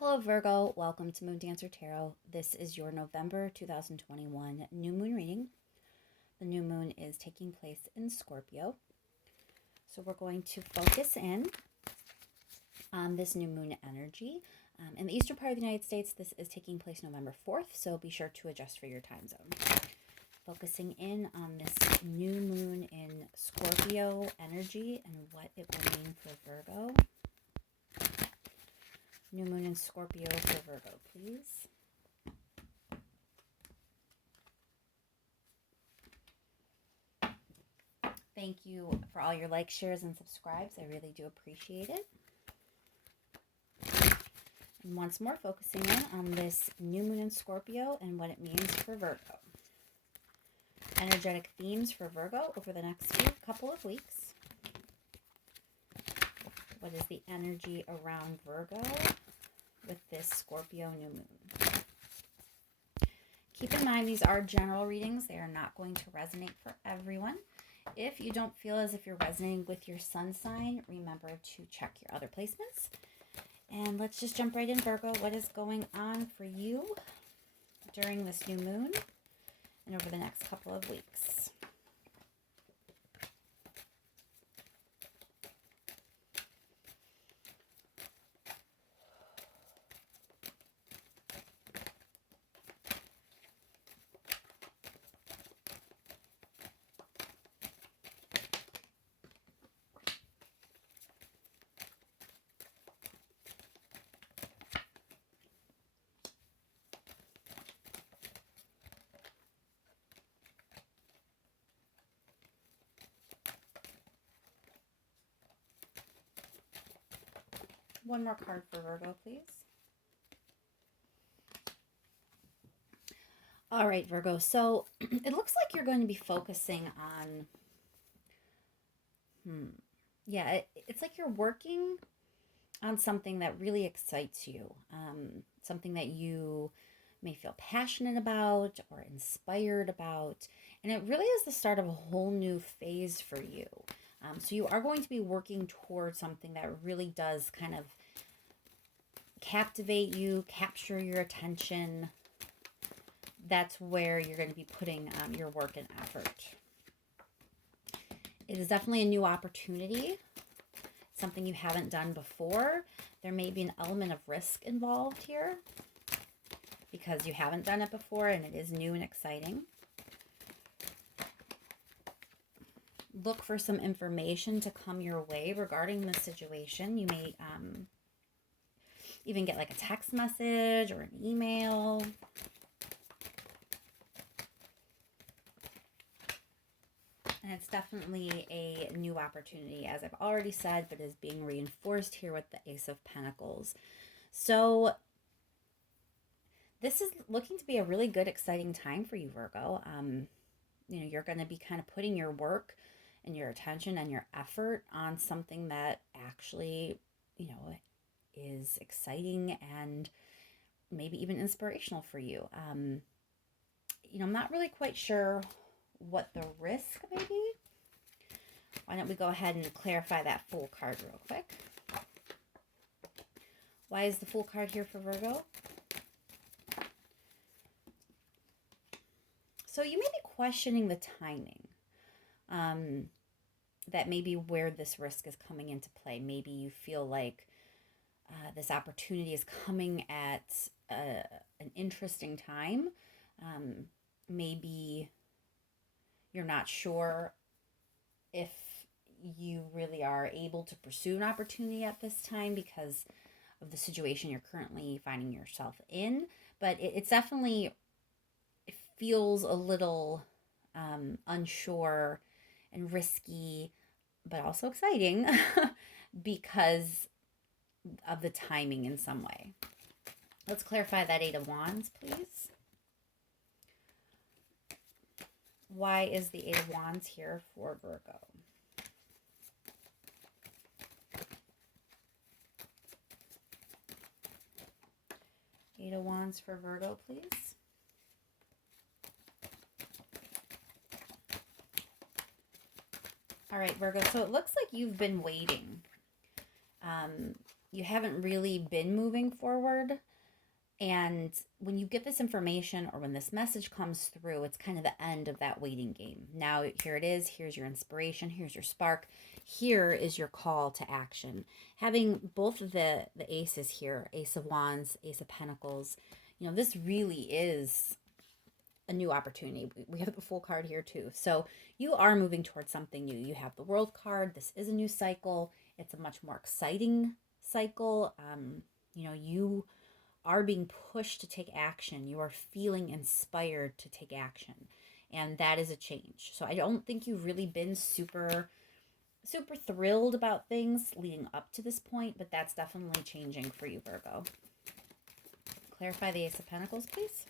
Hello Virgo, welcome to Moon Dancer Tarot. This is your November 2021 new moon reading. The new moon is taking place in Scorpio. So we're going to focus in on this new moon energy. In the eastern part of the United States, this is taking place November 4th, so be sure to adjust for your time zone. Focusing in on this new moon in Scorpio energy and what it will mean for Virgo. New moon in Scorpio for Virgo, please. Thank you for all your likes, shares, and subscribes. I really do appreciate it. And once more, focusing in on this new moon in Scorpio and what it means for Virgo. Energetic themes for Virgo over the next couple of weeks. What is the energy around Virgo with this Scorpio new moon? Keep in mind, these are general readings. They are not going to resonate for everyone. If you don't feel as if you're resonating with your sun sign, remember to check your other placements. And let's just jump right in, Virgo. What is going on for you during this new moon and over the next couple of weeks? One more card for Virgo, please. All right, Virgo. So it looks like you're going to be focusing on, it's like you're working on something that really excites you, something that you may feel passionate about or inspired about. And it really is the start of a whole new phase for you. So you are going to be working towards something that really does kind of captivate you, capture your attention. That's where you're going to be putting your work and effort. It is definitely a new opportunity, something you haven't done before. There may be an element of risk involved here because you haven't done it before and it is new and exciting. Look for some information to come your way regarding this situation. You may even get like a text message or an email. And it's definitely a new opportunity, as I've already said, but is being reinforced here with the Ace of Pentacles. So this is looking to be a really good, exciting time for you, Virgo. You're going to be kind of putting your work and your attention and your effort on something that actually, is exciting and maybe even inspirational for you. I'm not really quite sure what the risk may be. Why don't we go ahead and clarify that Fool card real quick? Why is the Fool card here for Virgo? So you may be questioning the timing. That may be where this risk is coming into play. Maybe you feel like this opportunity is coming at an interesting time. Maybe you're not sure if you really are able to pursue an opportunity at this time because of the situation you're currently finding yourself in. But it's definitely, it feels a little unsure and risky, but also exciting because of the timing in some way. Let's clarify that Eight of Wands, please. Why is the Eight of Wands here for Virgo? Eight of Wands for Virgo, please. All right, Virgo, so it looks like you've been waiting. you haven't really been moving forward. And when you get this information or when this message comes through, it's kind of the end of that waiting game. Now, here it is. Here's your inspiration. Here's your spark. Here is your call to action. Having both of the aces here, Ace of Wands, Ace of Pentacles, this really is a new opportunity. We have the Fool card here too. So you are moving towards something new. You have the World card. This is a new cycle. It's a much more exciting cycle. You are being pushed to take action. You are feeling inspired to take action. And that is a change. So I don't think you've really been super thrilled about things leading up to this point, but that's definitely changing for you, Virgo. Clarify the Ace of Pentacles, please.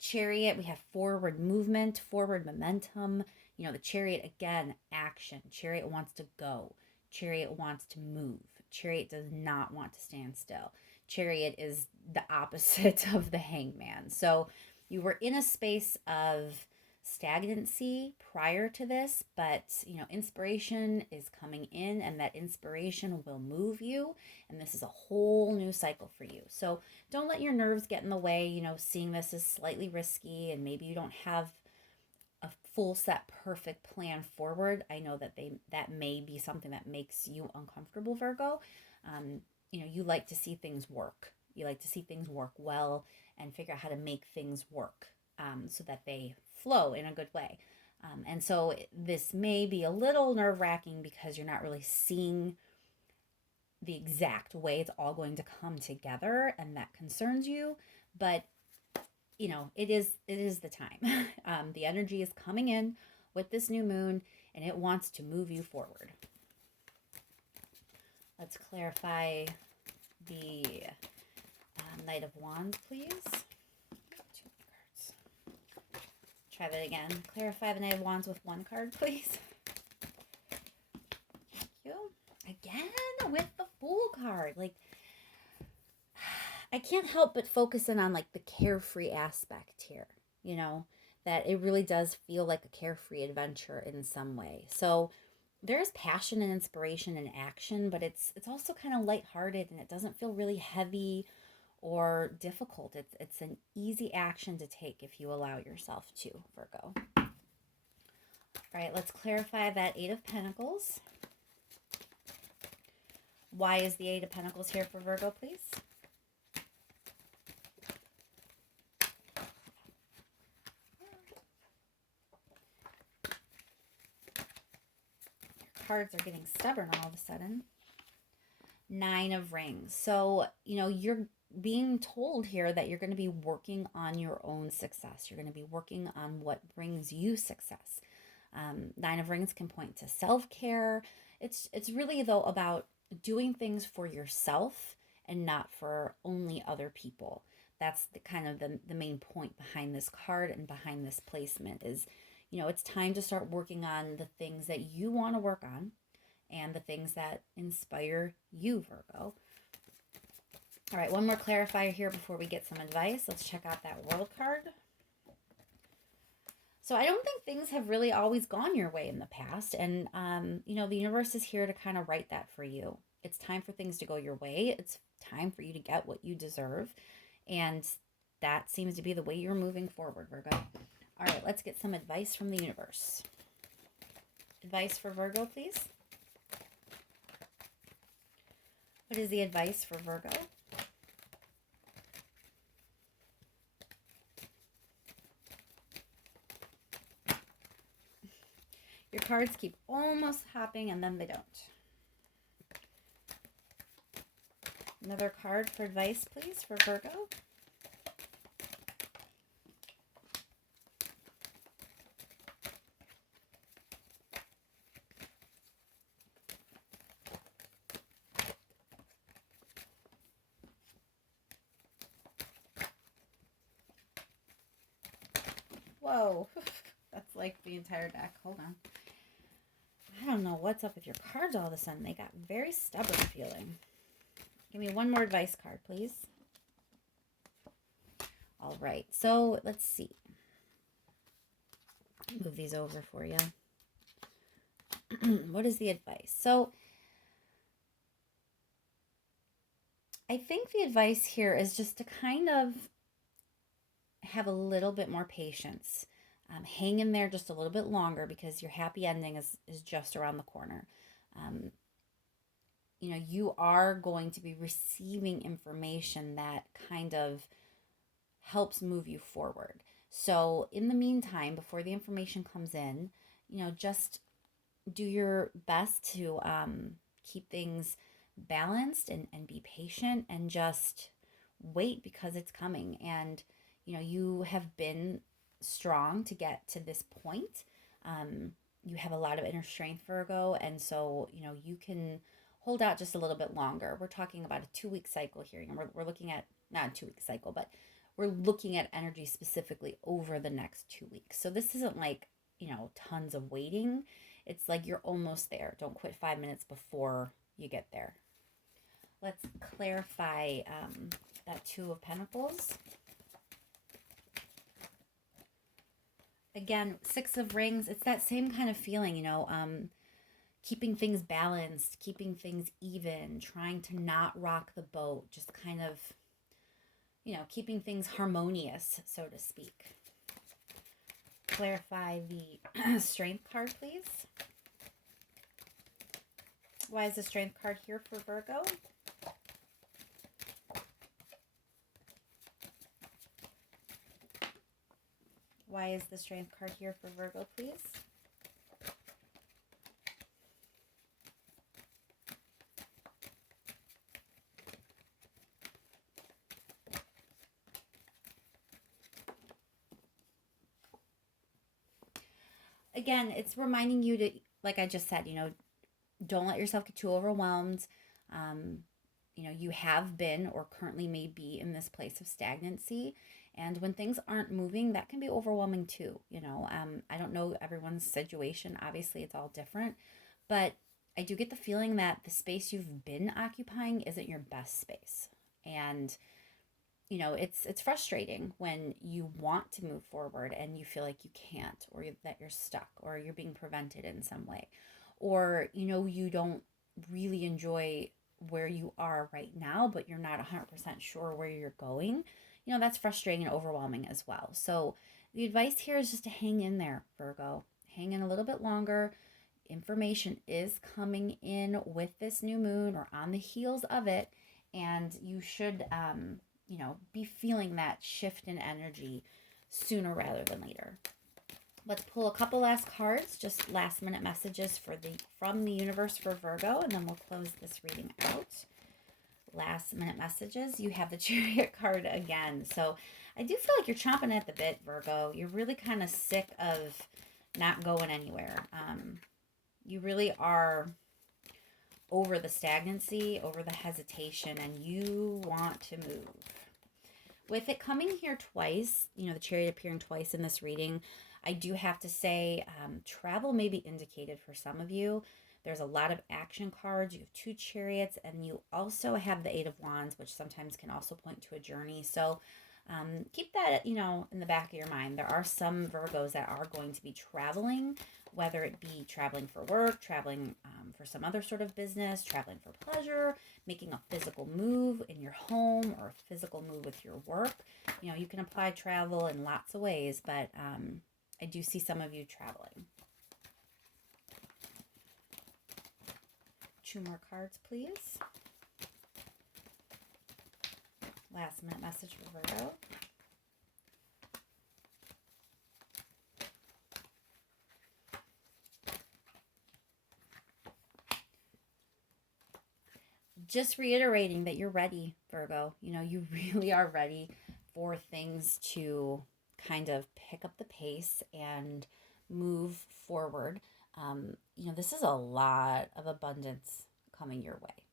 Chariot, we have forward movement, forward momentum. The Chariot, again, action. Chariot wants to go. Chariot wants to move. Chariot does not want to stand still. Chariot is the opposite of the Hangman. So you were in a space of stagnancy prior to this, but inspiration is coming in, and that inspiration will move you, and this is a whole new cycle for you. So don't let your nerves get in the way. Seeing this is slightly risky, and maybe you don't have a full set perfect plan forward. I know that may be something that makes you uncomfortable, Virgo. You like to see things work. You like to see things work well and figure out how to make things work so that they flow in a good way. And so this may be a little nerve-wracking because you're not really seeing the exact way it's all going to come together, and that concerns you. But it is the time. The energy is coming in with this new moon, and it wants to move you forward. Let's clarify the Knight of Wands, please. Too many cards. Try that again. Clarify the Knight of Wands with one card, please. Thank you. Again with the Fool card. I can't help but focus in on the carefree aspect here, that it really does feel like a carefree adventure in some way. So there's passion and inspiration and action, but it's also kind of lighthearted, and it doesn't feel really heavy or difficult. It's an easy action to take if you allow yourself to, Virgo. All right, let's clarify that Eight of Pentacles. Why is the Eight of Pentacles here for Virgo, please? Cards are getting stubborn all of a sudden. Nine of Rings. So, you're being told here that you're going to be working on your own success. You're going to be working on what brings you success. Nine of Rings can point to self-care. It's really, though, about doing things for yourself and not for only other people. That's the main point behind this card and behind this placement is, it's time to start working on the things that you want to work on and the things that inspire you, Virgo. All right, one more clarifier here before we get some advice. Let's check out that World card. So I don't think things have really always gone your way in the past. And, the universe is here to kind of write that for you. It's time for things to go your way. It's time for you to get what you deserve. And that seems to be the way you're moving forward, Virgo. All right, let's get some advice from the universe. Advice for Virgo, please. What is the advice for Virgo? Your cards keep almost hopping and then they don't. Another card for advice, please, for Virgo. Whoa, that's like the entire deck. Hold on. I don't know what's up with your cards all of a sudden. They got very stubborn feeling. Give me one more advice card, please. All right, so let's see. Move these over for you. What is the advice? So I think the advice here is just to kind of have a little bit more patience. Hang in there just a little bit longer because your happy ending is just around the corner. Um, you are going to be receiving information that kind of helps move you forward. So, in the meantime, before the information comes in, just do your best to keep things balanced and be patient and just wait because it's coming. And, you have been strong to get to this point. You have a lot of inner strength, Virgo. And so, you can hold out just a little bit longer. We're talking about a 2 week cycle here. And we're looking at not a 2 week cycle, but we're looking at energy specifically over the next 2 weeks. So this isn't like, tons of waiting. It's like you're almost there. Don't quit 5 minutes before you get there. Let's clarify that Two of Pentacles. Again, Six of Rings, it's that same kind of feeling, keeping things balanced, keeping things even, trying to not rock the boat, just kind of, keeping things harmonious, so to speak. Clarify the Strength card, please. Why is the Strength card here for Virgo? Why is the Strength card here for Virgo, please? Again, it's reminding you to, like I just said, don't let yourself get too overwhelmed. You have been or currently may be in this place of stagnancy. And when things aren't moving, that can be overwhelming too. I don't know everyone's situation. Obviously, it's all different. But I do get the feeling that the space you've been occupying isn't your best space. And it's frustrating when you want to move forward and you feel like you can't, or that you're stuck, or you're being prevented in some way, or you don't really enjoy where you are right now, but you're not 100% sure where you're going. That's frustrating and overwhelming as well. So the advice here is just to hang in there, Virgo. Hang in a little bit longer. Information is coming in with this new moon or on the heels of it, and you should be feeling that shift in energy sooner rather than later. Let's pull a couple last cards, just last minute messages from the universe for Virgo, and then we'll close this reading out. Last minute messages. You have the Chariot card again. So I do feel like you're chomping at the bit, Virgo. You're really kind of sick of not going anywhere. You really are over the stagnancy, over the hesitation, and you want to move. With it coming here twice, the Chariot appearing twice in this reading, I do have to say travel may be indicated for some of you. There's a lot of action cards. You have 2 chariots, and you also have the 8 of Wands, which sometimes can also point to a journey. So keep that, in the back of your mind. There are some Virgos that are going to be traveling, whether it be traveling for work, traveling for some other sort of business, traveling for pleasure, making a physical move in your home, or a physical move with your work. You can apply travel in lots of ways, but I do see some of you traveling. 2 more cards, please. Last minute message for Virgo. Just reiterating that you're ready, Virgo. You really are ready for things to kind of pick up the pace and move forward. This is a lot of abundance coming your way.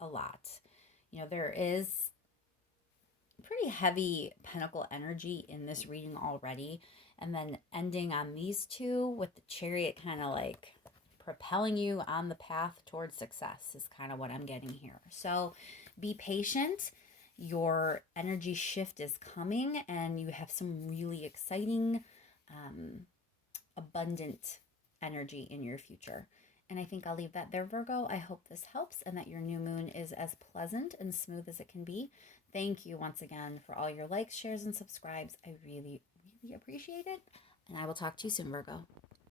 A lot. There is pretty heavy pentacle energy in this reading already. And then ending on these 2 with the Chariot kind of like propelling you on the path towards success is kind of what I'm getting here. So be patient. Your energy shift is coming, and you have some really exciting, abundant energy in your future. And I think I'll leave that there, Virgo. I hope this helps and that your new moon is as pleasant and smooth as it can be. Thank you once again for all your likes, shares, and subscribes. I really, really appreciate it. And I will talk to you soon, Virgo.